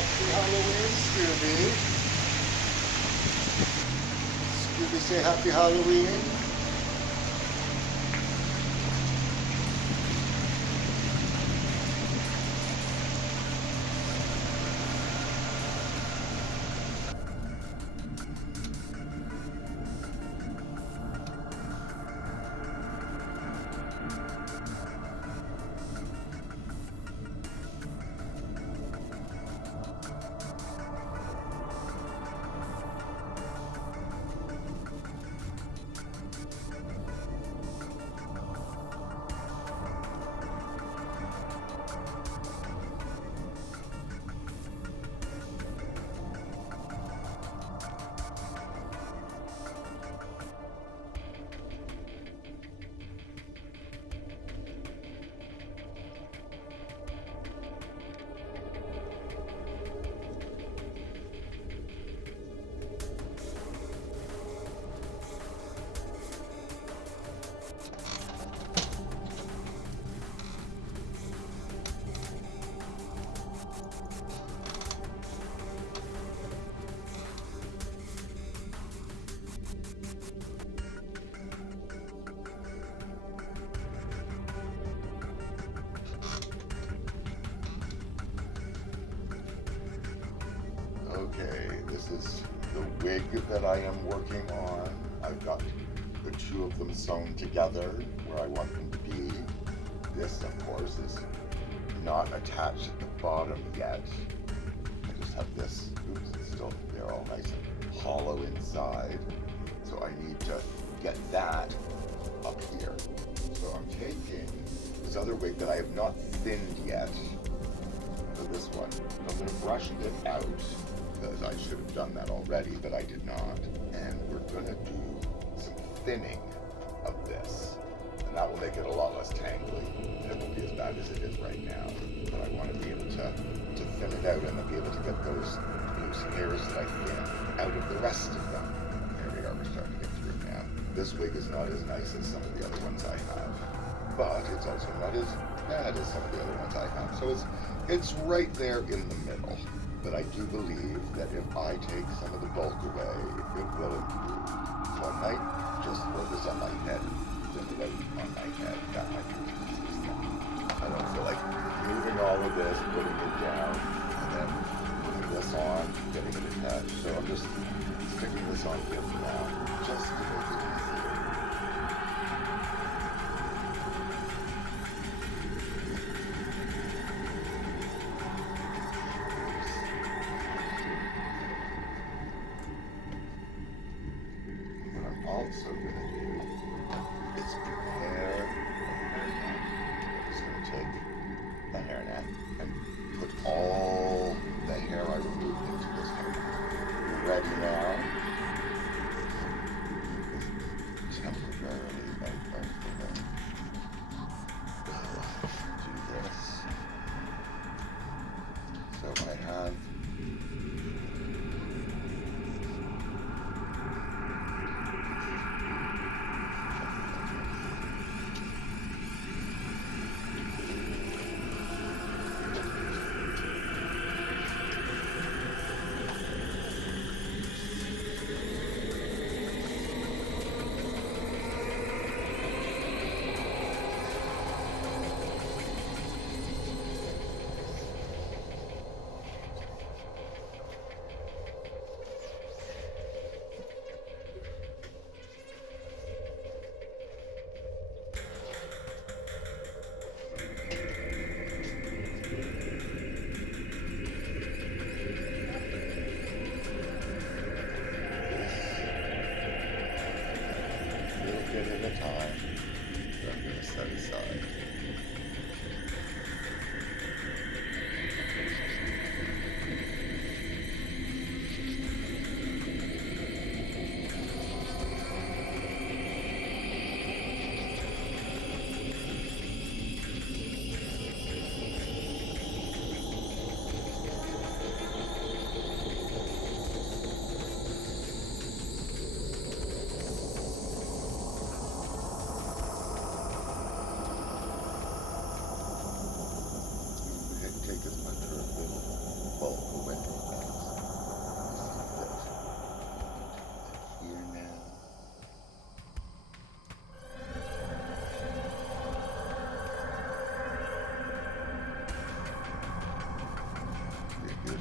Happy Halloween, Scooby. Scooby, say Happy Halloween. Okay, this is the wig that I am working on. I've got the two of them sewn together where I want them to be. This, of course, is not attached at the bottom yet. I just have this, oops, it's still, they're all nice and hollow inside. So I need to get that up here. So I'm taking this other wig that I have not thinned yet, for this one. I'm going to brush it out, because I should have done that already, but I did not. And we're going to do some thinning of this. And that will make it a lot less tangly. It won't be as bad as it is right now. But I want to be able to thin it out and then be able to get those loose hairs that I thin out of the rest of them. There we are, we're starting to get through it now. This wig is not as nice as some of the other ones I have. But it's also not as bad as some of the other ones I have. So it's right there in the middle. But I do believe that if I take some of the bulk away, it will improve. So I might just throw this on my head, thin it out on my head. That might be the easiest thing. I don't feel like moving all of this, putting it down, and then putting this on, getting it attached. So I'm just sticking this on here for now, just to make it easier. Also going to do is prepare a hairnet. I'm just going to take the hairnet and put all the hair I removed into this hairnet. Ready now? Temporarily out of the way. Do this. So I have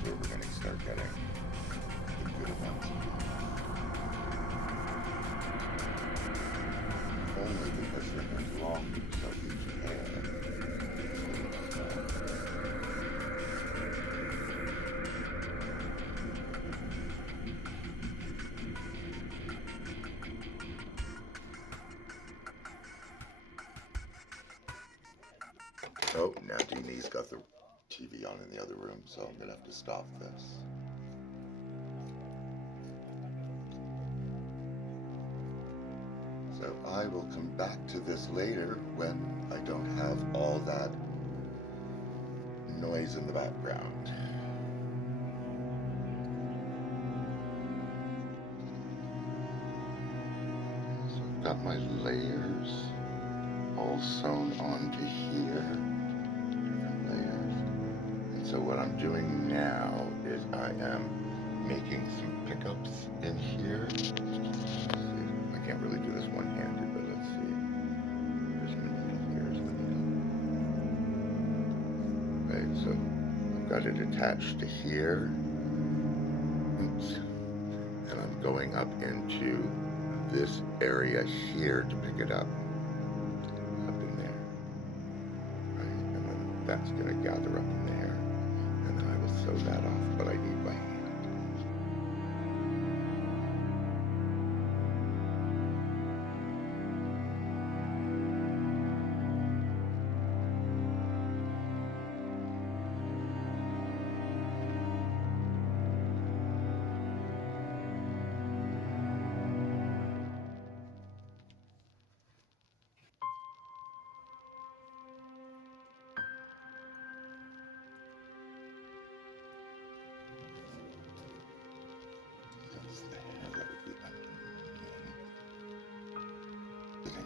where we're going to start getting the good events again. Only because you're going to long so each pair. Oh, now Deanie's got the TV on in the other room, so I'm going to have to stop this. So I will come back to this later when I don't have all that noise in the background. So I've got my layers all sewn onto here. So what I'm doing now is I am making some pickups in here. I can't really do this one-handed, but let's see. Here's my needle, here's my needle. Okay, so I've got it attached to here. Oops. And I'm going up into this area here to pick it up. Up in there. Right, and then that's gonna gather up in there. Sew that off, but I need my hand.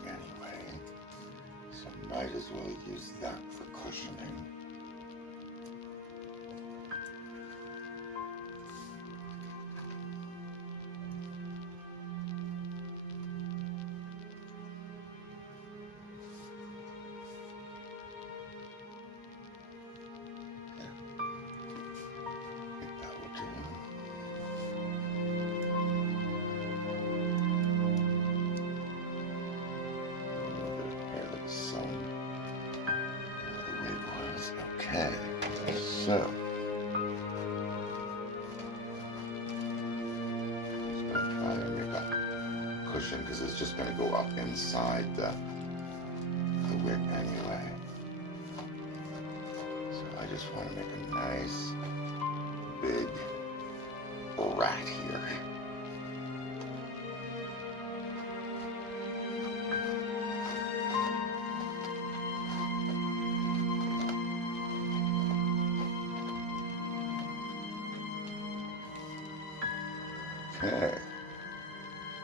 Anyway, so might as well use that for cushioning. Okay, so I'm just going to try and make a cushion because it's just going to go up inside the wick anyway. So I just want to make a nice big rat here. Okay,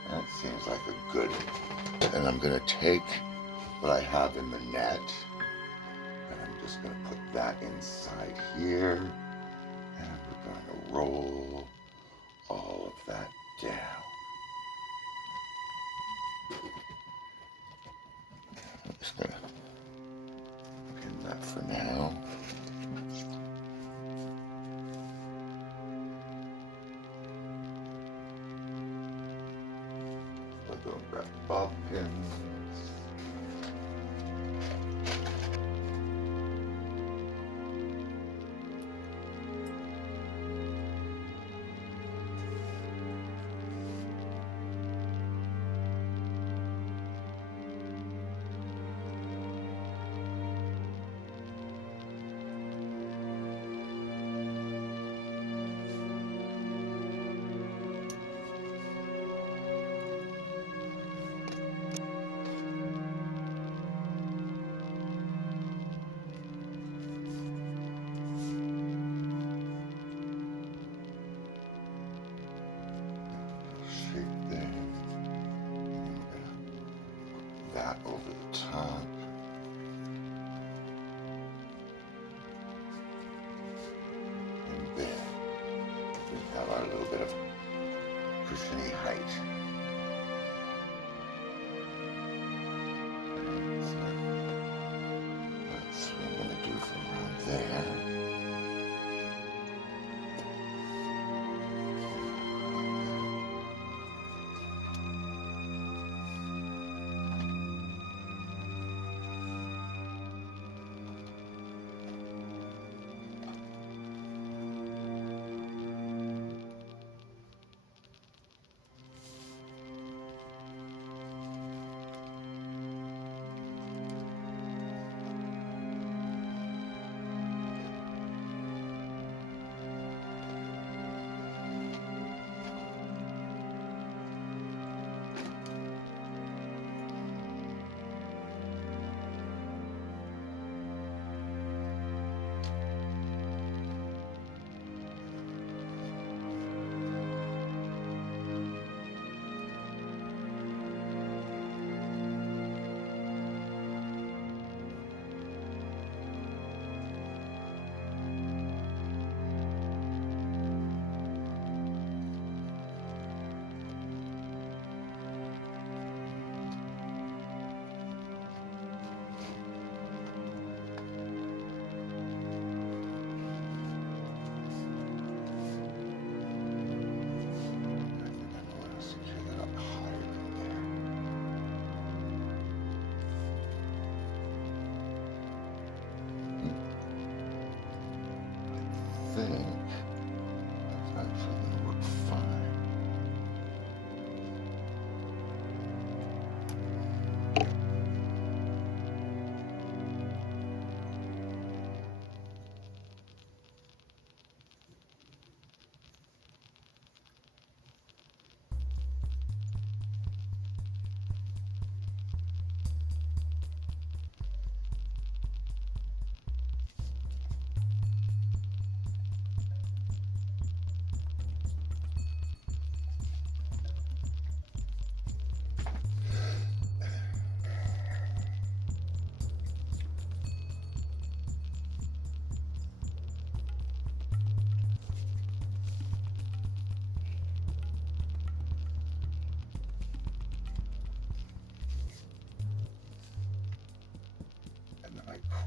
that seems like a good, and I'm going to take what I have in the net, and I'm just going to put that inside here, and we're going to roll all of that down. I'm just going to pin that for now. We'll go grab bob pins. That over the top. And there we have our little bit of cushiony height. So that's what I'm going to do from around there.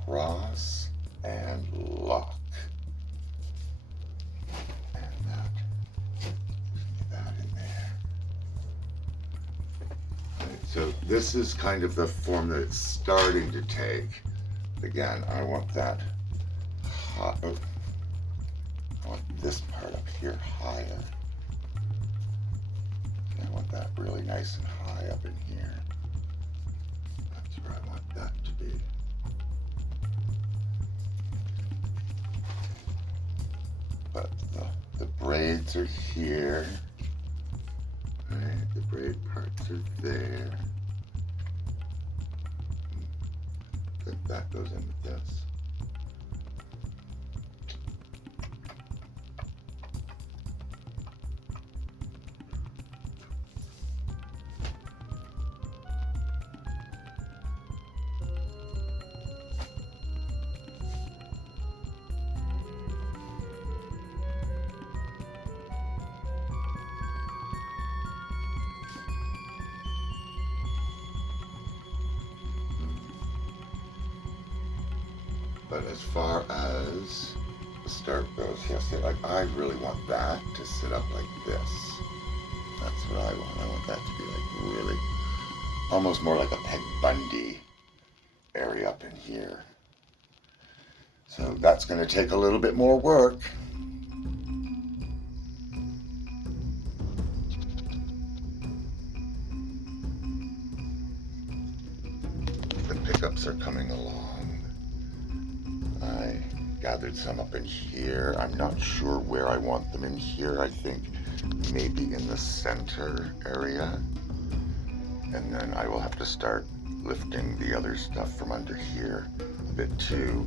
cross and lock. And that in there. Right, so this is kind of the form that it's starting to take. Again, I want that high, I want this part up here higher. I want that really nice and high up in here. That's where I want that to be. But the braids are here. Right, the braid parts are there. I think that goes in with this. But as far as the start goes, yes, like I really want that to sit up like this. That's what I want. I want that to be like really, almost more like a Peg Bundy area up in here. So that's going to take a little bit more work. The pickups are coming along. I gathered some up in here. I'm not sure where I want them in here. I think maybe in the center area. And then I will have to start lifting the other stuff from under here a bit too.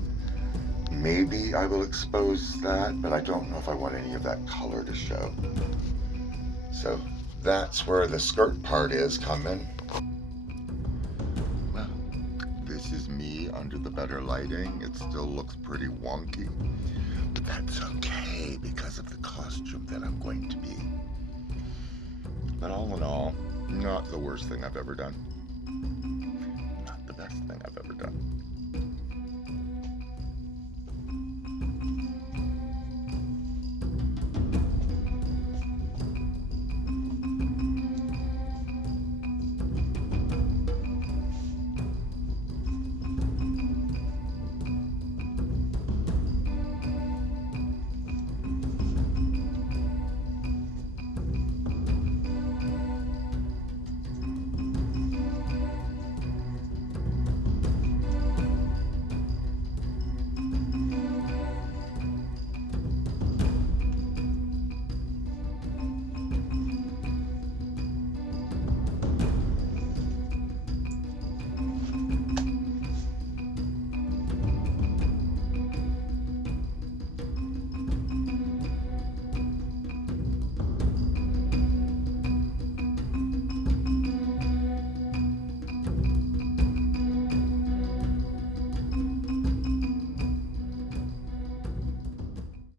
Maybe I will expose that, but I don't know if I want any of that color to show. So that's where the skirt part is coming. Well, this is me under the better lighting. It still looks pretty wonky, but that's okay because of the costume that I'm going to be. But all in all, not the worst thing I've ever done. Not the best thing I've ever done.